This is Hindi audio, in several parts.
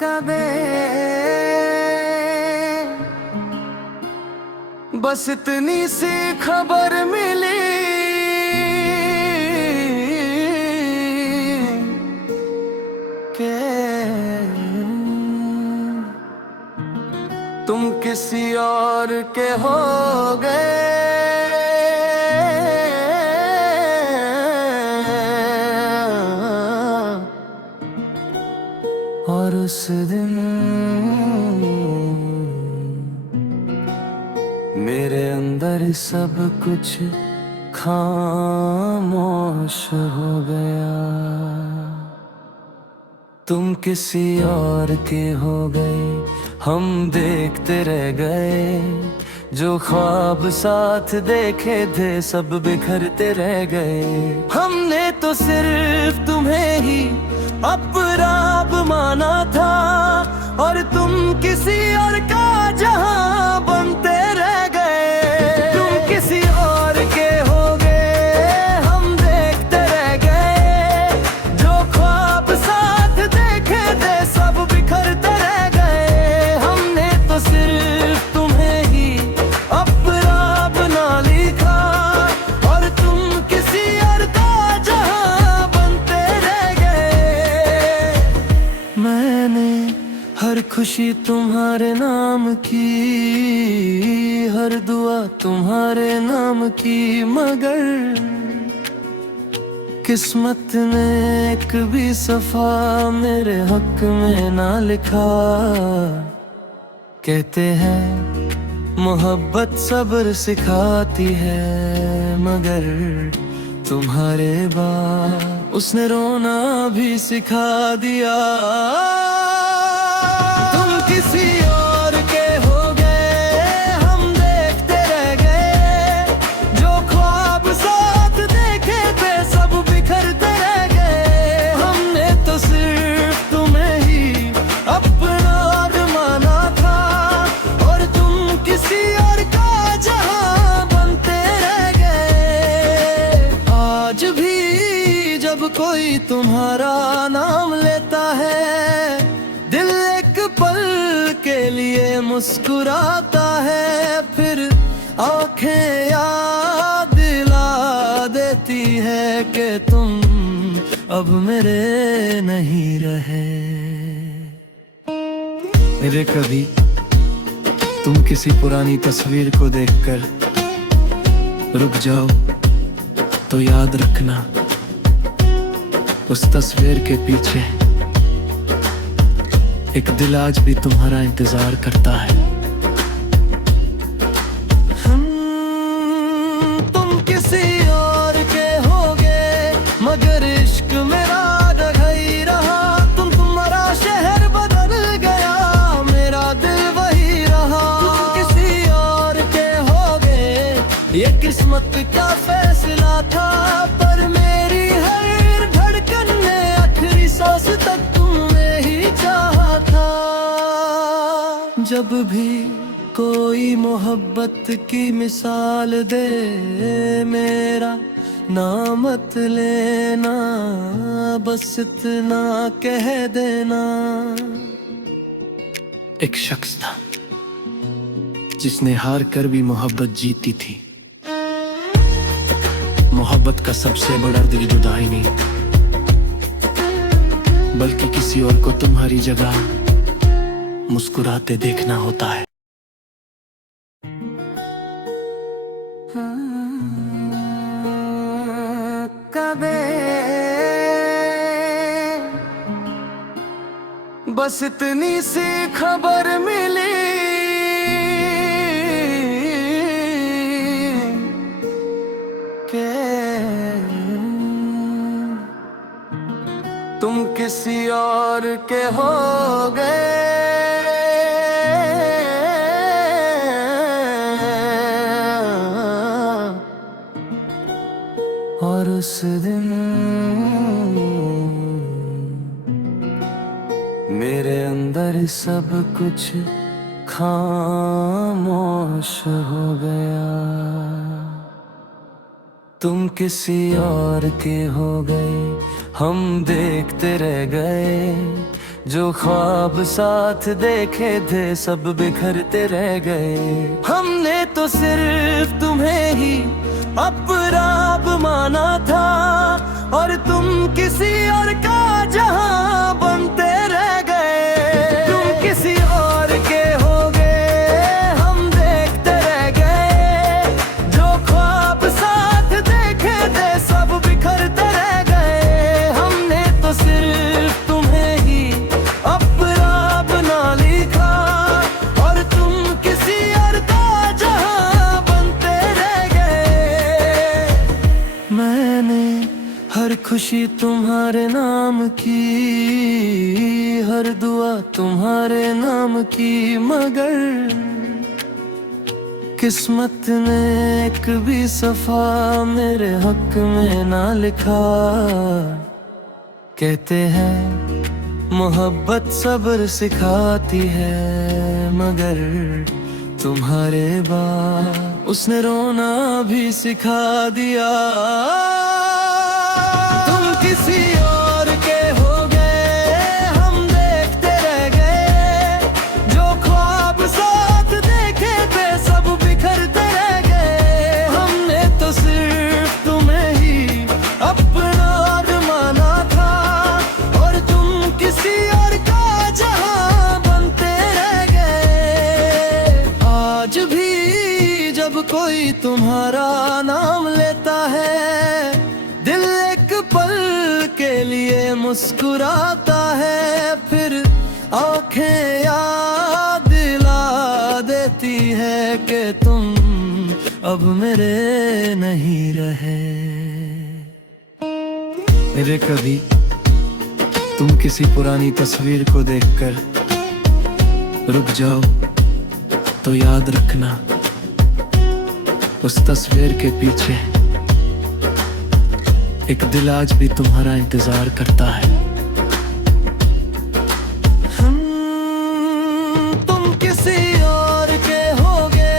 कबे बस इतनी सी खबर मिली कि तुम किसी और के हो गए। और उस दिन मेरे अंदर सब कुछ खामोश हो गया। तुम किसी और के हो गए, हम देखते रह गए। जो ख्वाब साथ देखे थे सब बिखरते रह गए। हमने तो सिर्फ तुम्हें ही अपना माना था, और तुम किसी और का जहां बनते रह गए। तुम किसी और के हो गए, हम देखते रह गए। जो ख्वाब साथ देखे थे सब बिखरते रह गए। हमने तो सिर्फ तुम्हें ही अपना बना लिखा, और तुम किसी और का जहां बनते रह गए। मैंने हर खुशी तुम्हारे नाम की, हर दुआ तुम्हारे नाम की, मगर किस्मत ने एक भी सफा मेरे हक में ना लिखा। कहते हैं मोहब्बत सब्र सिखाती है, मगर तुम्हारे बाद उसने रोना भी सिखा दिया। तुम किसी और के हो गए, हम देखते रह गए। जो ख्वाब साथ देखे थे सब बिखरते रह गए। हमने तो सिर्फ तुम्हें ही अपना माना था, और तुम किसी और का जहां बनते रह गए। आज भी जब कोई तुम्हारा नाम लेता है, दिल एक पल के लिए मुस्कुराता है। फिर आंखें याद दिला देती है कि तुम अब मेरे नहीं रहे। मेरे कभी तुम किसी पुरानी तस्वीर को देखकर रुक जाओ तो याद रखना, उस तस्वीर के पीछे एक दिल आज भी तुम्हारा इंतजार करता है। तुम किसी और के हो गए, मगर इश्क मेरा रह ही रहा। तुम्हारा शहर बदल गया, मेरा दिल वही रहा। तुम किसी और के हो गए, ये किस्मत का फैसला था। पर मेरी हर धड़कन ने आखिरी सांस तक तुम्हें ही चाहा था। जब भी कोई मोहब्बत की मिसाल दे, मेरा नाम मत लेना, बस इतना कह देना। एक शख्स था जिसने हार कर भी मोहब्बत जीती थी। मोहब्बत का सबसे बड़ा दिल जुदाई नहीं, बल्कि किसी और को तुम्हारी जगह मुस्कुराते देखना होता है। कबे बस इतनी सी खबर मिली कि तुम किसी और के हो गए। और उस दिन मेरे अंदर सब कुछ खामोश हो गया। तुम किसी और के हो गए, हम देखते रह गए, जो ख्वाब साथ देखे थे सब बिखरते रह गए। हमने तो सिर्फ तुम्हें ही अपराध माना था, और तुम किसी और का जहां बनते रह गए। तुम किसी और के हो गए, हम देखते रह गए, जो ख्वाब साथ देखे थे सब बिखरते रह गए। हमने तो सिर्फ तुम्हें ही अपना बना लिखा, और तुम किसी और का जहां बनते रह गए। मैंने हर खुशी तुम्हारे नाम की, हर दुआ तुम्हारे नाम की, मगर किस्मत ने एक भी सफा मेरे हक में ना लिखा। कहते हैं मोहब्बत सब्र सिखाती है, मगर तुम्हारे बाद उसने रोना भी सिखा दिया। तुम किसी और के हो गए, हम देखते रह गए, जो ख्वाब साथ देखे थे सब बिखरते रह गए। हमने तो सिर्फ तुम्हें ही अपना माना था, और तुम किसी और का जहां बनते रह गए। आज भी जब कोई तुम्हारा नाम लेता है, दिल एक पल के लिए मुस्कुराता है, फिर आंखें याद दिला देती है कि तुम अब मेरे नहीं रहे। मेरे कभी तुम किसी पुरानी तस्वीर को देखकर रुक जाओ तो याद रखना, उस तस्वीर के पीछे एक दिल आज भी तुम्हारा इंतजार करता है। तुम किसी और के होगे,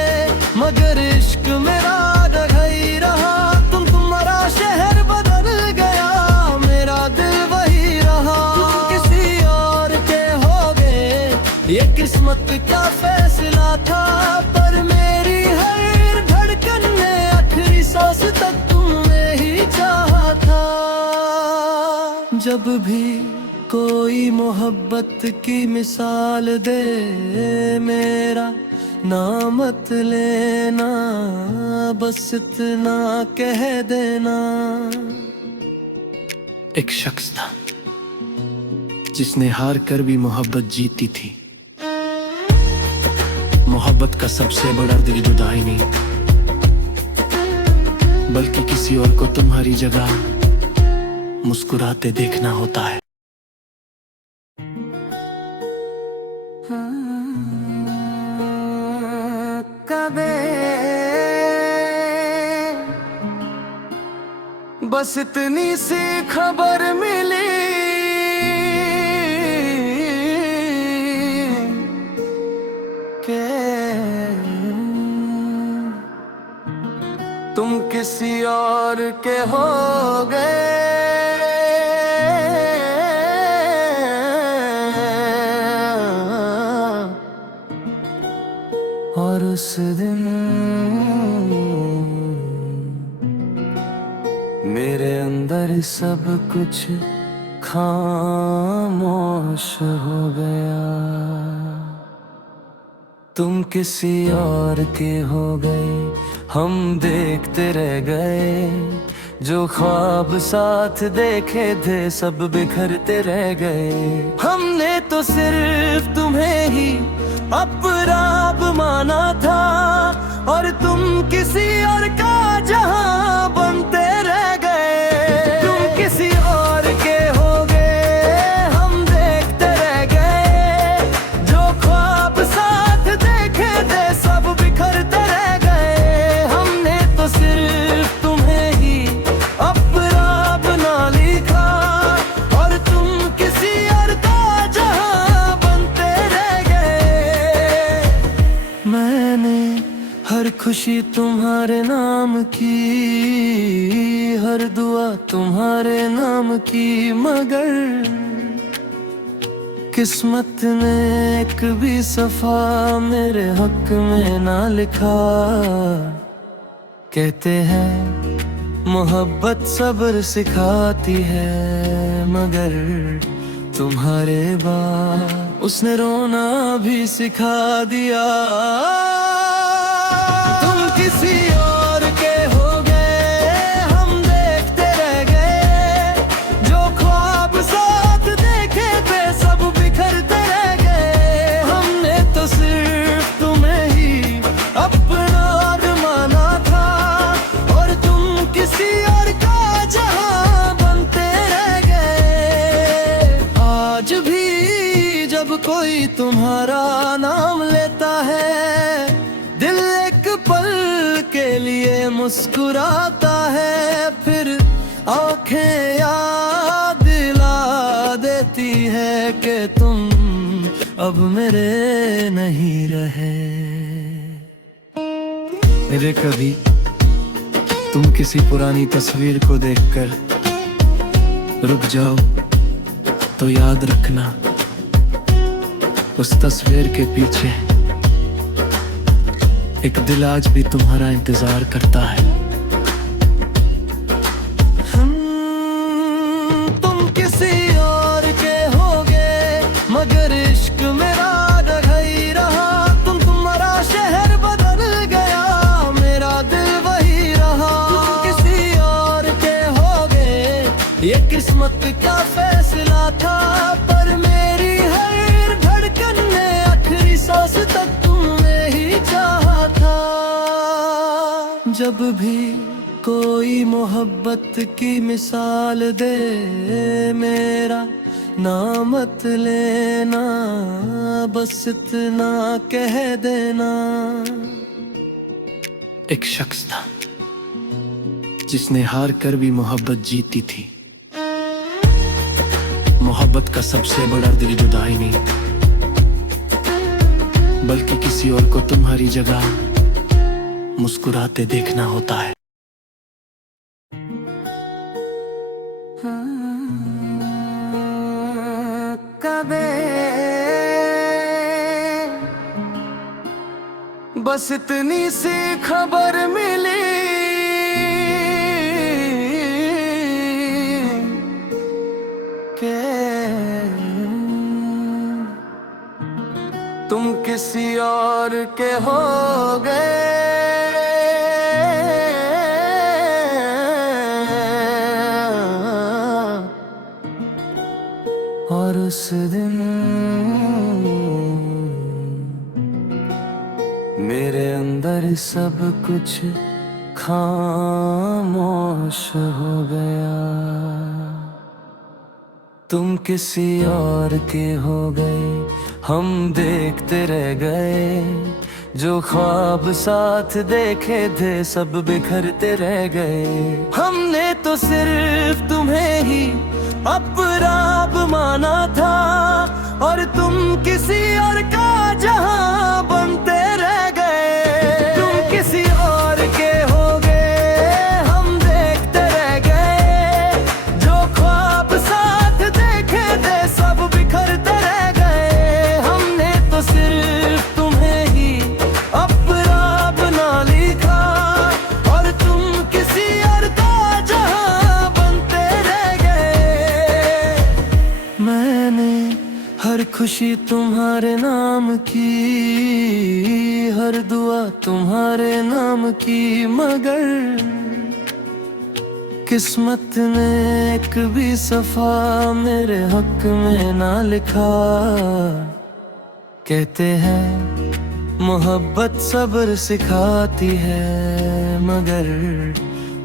मगर इश्क मेरा जगह ही रहा। तुम्हारा शहर बदल गया, मेरा दिल वही रहा। तुम किसी और के होगे, ये किस्मत का फैसला था, पर मेरी हर धड़कन ने आखिरी सांस तक तुम्हें ही चाहा था। जब भी कोई मोहब्बत की मिसाल दे, मेरा नाम मत लेना, बस इतना कह देना। एक शख्स था जिसने हार कर भी मोहब्बत जीती थी। मोहब्बत का सबसे बड़ा दिल जुदाई नहीं, बल्कि किसी और को तुम्हारी जगह मुस्कुराते देखना होता है। कबे बस इतनी सी खबर मिली के तुम किसी और के हो गए, और उस दिन मेरे अंदर सब कुछ खामोश हो गया। तुम किसी और के हो गए, हम देखते रह गए, जो ख्वाब साथ देखे थे सब बिखरते रह गए। हमने तो सिर्फ तुम्हें ही अपराध माना था, और तुम किसी और का जहां बनते रह गए। तुम किसी और के हो गए, हम देखते रह गए, जो ख्वाब साथ देखे थे सब बिखरते रह गए। हमने तो सिर्फ तुम्हें ही अपना बना लिखा, और तुम किसी और का जहां बनते रह गए। मैंने हर खुशी तुम्हारे नाम की, हर हर दुआ तुम्हारे नाम की, मगर किस्मत ने एक भी सफा मेरे हक में ना लिखा। कहते हैं मोहब्बत सब्र सिखाती है, मगर तुम्हारे बाद उसने रोना भी सिखा दिया। तुम किसी और के हो गए, हम देखते रह गए, जो ख्वाब साथ देखे थे सब बिखरते रह गए। हमने तो सिर्फ तुम्हें ही अपना माना था, और तुम किसी और का जहां बनते रह गए। आज भी जब कोई तुम्हारा नाम लेता है, दिल एक पल के लिए मुस्कुराता है, फिर आंखें याद दिला देती है कि तुम अब मेरे नहीं रहे। मेरे कभी तुम किसी पुरानी तस्वीर को देखकर रुक जाओ तो याद रखना, उस तस्वीर के पीछे एक दिल आज भी तुम्हारा इंतजार करता है। तुम किसी और के होगे, मगर इश्क मेरा जगह ही रहा। तुम्हारा शहर बदल गया, मेरा दिल वही रहा। तुम किसी और के होगे, ये किस्मत का फैसला था, पर मेरी हर धड़कन ने आखिरी सांस तक तुम्हें ही चाहा था। जब भी कोई मोहब्बत की मिसाल दे, मेरा नाम मत लेना, बस इतना कह देना। एक शख्स था जिसने हार कर भी मोहब्बत जीती थी। मोहब्बत का सबसे बड़ा दिल जुदाई नहीं, बल्कि किसी और को तुम्हारी जगह मुस्कुराते देखना होता है। कबे बस इतनी सी खबर मिली कि तुम किसी और के हो गए। और उस दिन मेरे अंदर सब कुछ खामोश हो गया। तुम किसी और के हो गए, हम देखते रह गए, जो ख्वाब साथ देखे थे सब बिखरते रह गए। हमने तो सिर्फ तुम्हें ही अपना माना था, और तुम किसी और का जहां बनते रह गए। तुम किसी और के हो गए, हम देखते रह गए, जो ख्वाब साथ देखे थे सब बिखरते रह गए। हमने तो सिर्फ तुम्हें ही अपना बना लिखा, और तुम किसी और का जहां बनते रह गए। मैंने हर खुशी तुम्हारे नाम की, हर दुआ तुम्हारे नाम की, मगर किस्मत ने एक भी सफा मेरे हक में ना लिखा। कहते हैं मोहब्बत सब्र सिखाती है, मगर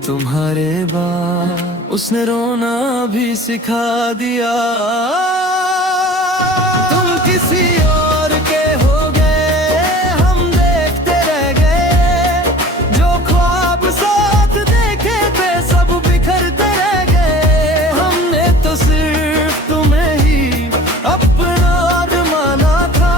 तुम्हारे बाद उसने रोना भी सिखा दिया। तुम किसी और के हो गए, हम देखते रह गए, जो ख्वाब साथ देखे थे सब बिखरते रह गए। हमने तो सिर्फ तुम्हें ही अपना माना था,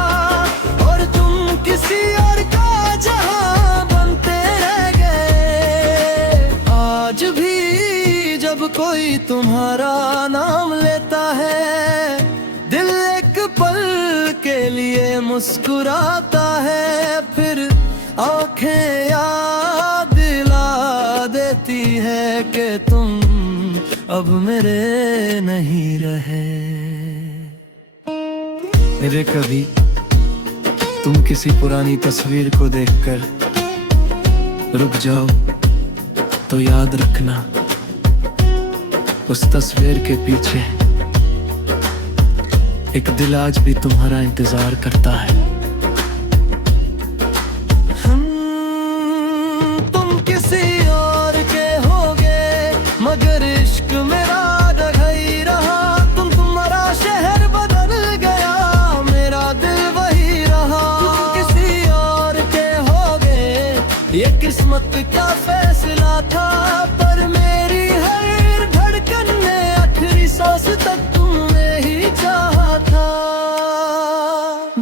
और तुम किसी और का जहां बनते रह गए। आज भी जब कोई तुम्हारा नाम लेता है, दिल एक पल के लिए मुस्कुराता है, फिर आंखें याद दिला देती है कि तुम अब मेरे नहीं रहे। मेरे कभी तुम किसी पुरानी तस्वीर को देखकर रुक जाओ तो याद रखना, उस तस्वीर के पीछे एक दिल आज भी तुम्हारा इंतजार करता है। तुम किसी और के होगे मगर इश्क मेरा डगा ही रहा। तुम्हारा शहर बदल गया, मेरा दिल वही रहा। तुम किसी और के होगे, ये किस्मत का फैसला था, पर मेरी हर धड़कन ने आखिरी सांस तक तुम्हें ही चाहा था।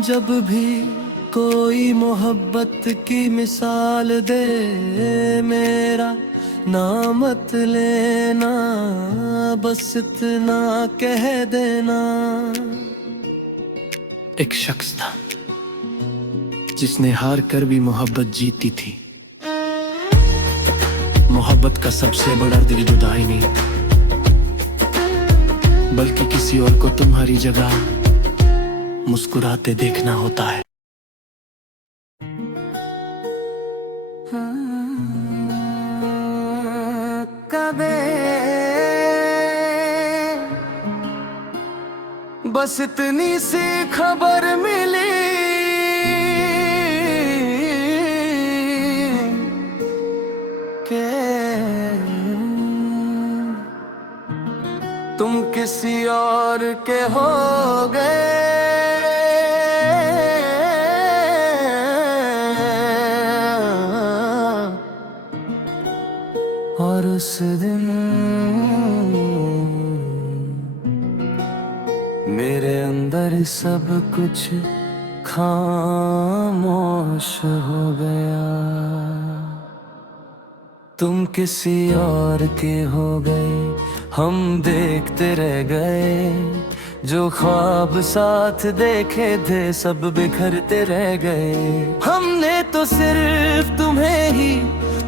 जब भी कोई मोहब्बत की मिसाल दे, मेरा नाम मत लेना, बस इतना कह देना। एक शख्स था जिसने हार कर भी मोहब्बत जीती थी। मोहब्बत का सबसे बड़ा दिल जुदाई नहीं, बल्कि किसी और को तुम्हारी जगह मुस्कुराते देखना होता है। कबे बस इतनी सी खबर मिली के तुम किसी और के हो गए, और उस दिन मेरे अंदर सब कुछ खामोश हो गया। तुम किसी और के हो गए, हम देखते रह गए, जो ख्वाब साथ देखे थे सब बिखरते रह गए। हमने तो सिर्फ तुम्हें ही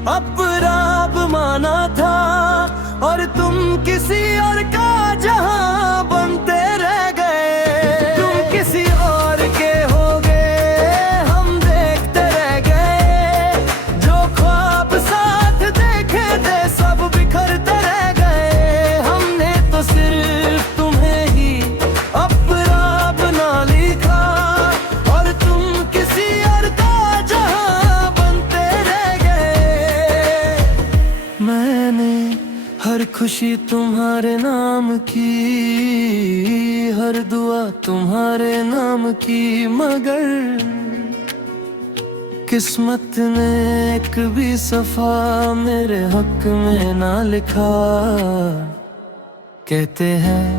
अपना माना था, और तुम किसी और का जहां बनते रह गए। तुम किसी और के हो गए, हम देखते रह गए, जो ख्वाब साथ देखे थे सब बिखरते रह गए। हमने तो सिर्फ तुम्हें ही अपना बना लिखा, और तुम किसी और का जहां बनते रह गए। मैंने हर खुशी तुम्हारे नाम की, हर दुआ तुम्हारे नाम की, मगर किस्मत ने एक भी सफा मेरे हक में ना लिखा। कहते हैं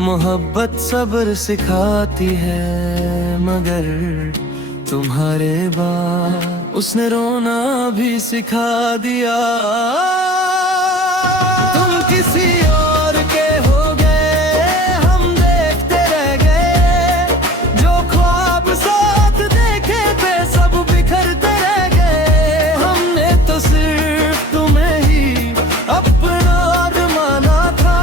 मोहब्बत सब्र सिखाती है, मगर तुम्हारे बाद उसने रोना भी सिखा दिया। तुम किसी और के हो गए, हम देखते रह गए, जो ख्वाब साथ देखे थे सब बिखरते रह गए। हमने तो सिर्फ तुम्हें ही अपना माना था,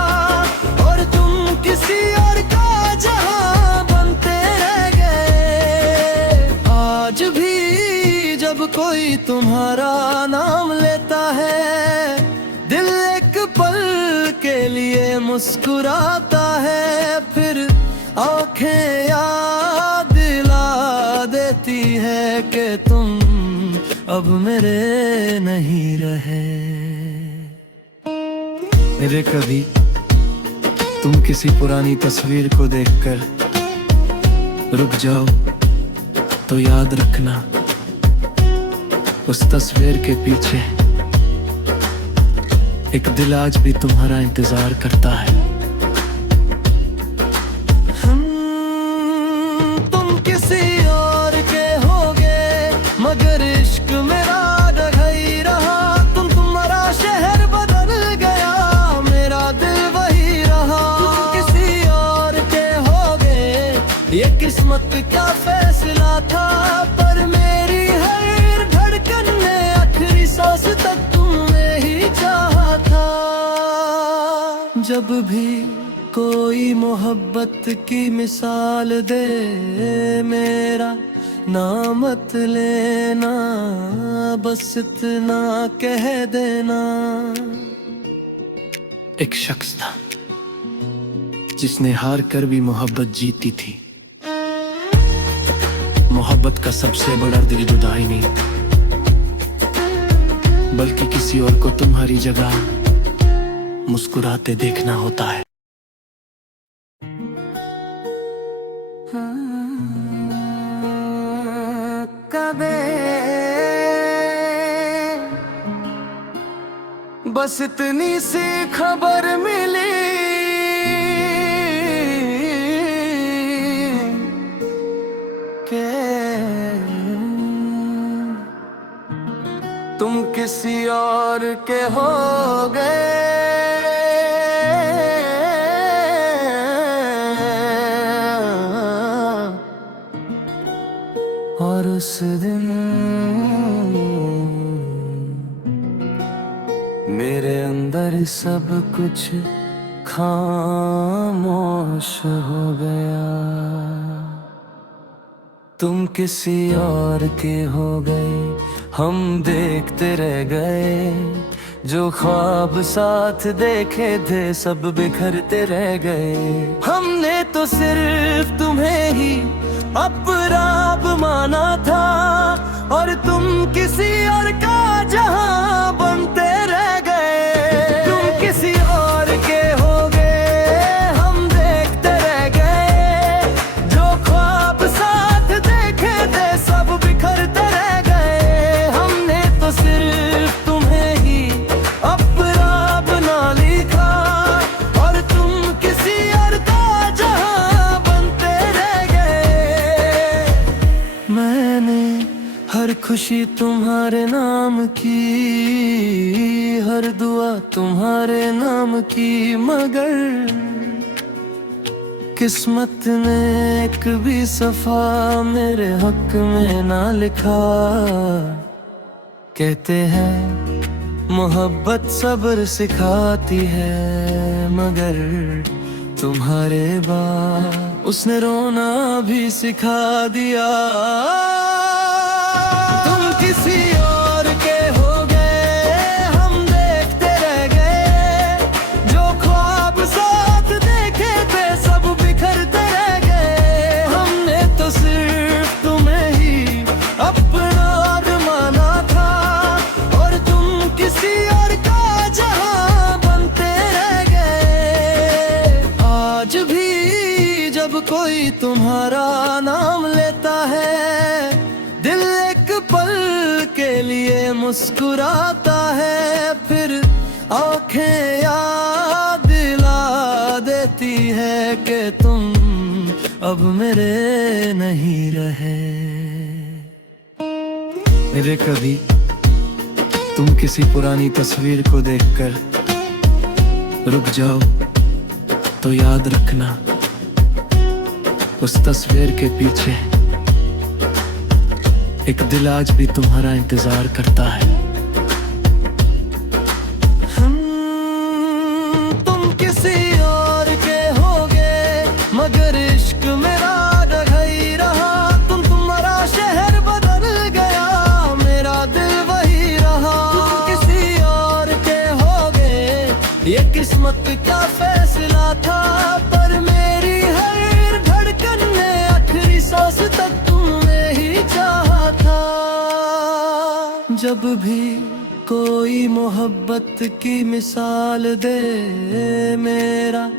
और तुम किसी और का जहां बनते रह गए। आज भी जब कोई तुम्हारा नाम लेता है, दिल एक पल के लिए मुस्कुराता है, फिर आंखें याद दिला देती है कि तुम अब मेरे नहीं रहे। मेरे कभी तुम किसी पुरानी तस्वीर को देखकर रुक जाओ तो याद रखना, उस तस्वीर के पीछे एक दिल आज भी तुम्हारा इंतजार करता है। तुम किसी और के होगे मगर इश्क मेरा डगा ही रहा। तुम्हारा शहर बदल गया, किस्मत क्या फैसला था, पर मेरी हर धड़कन में आखिरी सांस तक तुमने ही चाहा था। जब भी कोई मोहब्बत की मिसाल दे, मेरा नाम मत लेना, बस इतना कह देना। एक शख्स था जिसने हार कर भी मोहब्बत जीती थी। मोहब्बत का सबसे बड़ा दिल जुदाई नहीं, बल्कि किसी और को तुम्हारी जगह मुस्कुराते देखना होता है। कबे बस इतनी सी खबर मिली कि तुम किसी और के हो गए। और उस दिन मेरे अंदर सब कुछ खामोश हो गया। तुम किसी और के हो गए, हम देखते रह गए। जो ख्वाब साथ देखे थे सब बिखरते रह गए। हमने तो सिर्फ तुम्हें ही अपना माना था, और तुम किसी और का जहां बनते रह गए। तुम किसी और के हो गए, हम देखते रह गए। जो ख्वाब साथ देखे थे सब बिखरते रह गए। हमने तो सिर्फ तुम्हें ही अपना बना लिखा, और तुम किसी और का जहां बनते रह गए। मैंने हर खुशी तुम्हारे नाम की, हर दुआ तुम्हारे नाम की, मगर किस्मत ने एक भी सफा मेरे हक में ना लिखा। कहते हैं मोहब्बत सब्र सिखाती है, मगर तुम्हारे बाद उसने रोना भी सिखा दिया। तुम किसी और के हो गए, हम देखते रह गए। जो ख्वाब साथ देखे थे सब बिखरते रह गए। हमने तो सिर्फ तुम्हें ही अपना और माना था, और तुम किसी और का जहां बनते रह गए। आज भी जब कोई तुम्हारा नाम लेता है, दिल एक पल के लिए मुस्कुराता है। फिर आंखें याद दिला देती है कि तुम अब मेरे नहीं रहे। मेरे कभी तुम किसी पुरानी तस्वीर को देखकर रुक जाओ तो याद रखना, उस तस्वीर के पीछे एक दिल आज भी तुम्हारा इंतजार करता है। तुम किसी और के हो गए, मगर इश्क मेरा रह ही रहा। तुम्हारा शहर बदल गया, मेरा दिल वही रहा। तुम किसी और के हो गए, ये किस्मत क्या फैसला था, पर मेरी हर धड़कन में आखिरी सांस तक तुमने ही चाहा था। जब भी कोई मोहब्बत की मिसाल दे, मेरा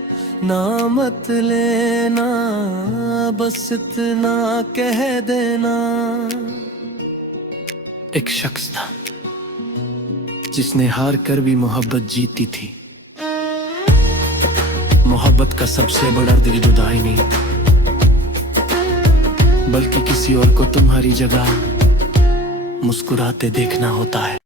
नाम मत लेना, बस इतना कह देना। एक शख्स था जिसने हार कर भी मोहब्बत जीती थी। मोहब्बत का सबसे बड़ा दिल जुदाई नहीं, बल्कि किसी और को तुम्हारी जगह मुस्कुराते देखना होता है।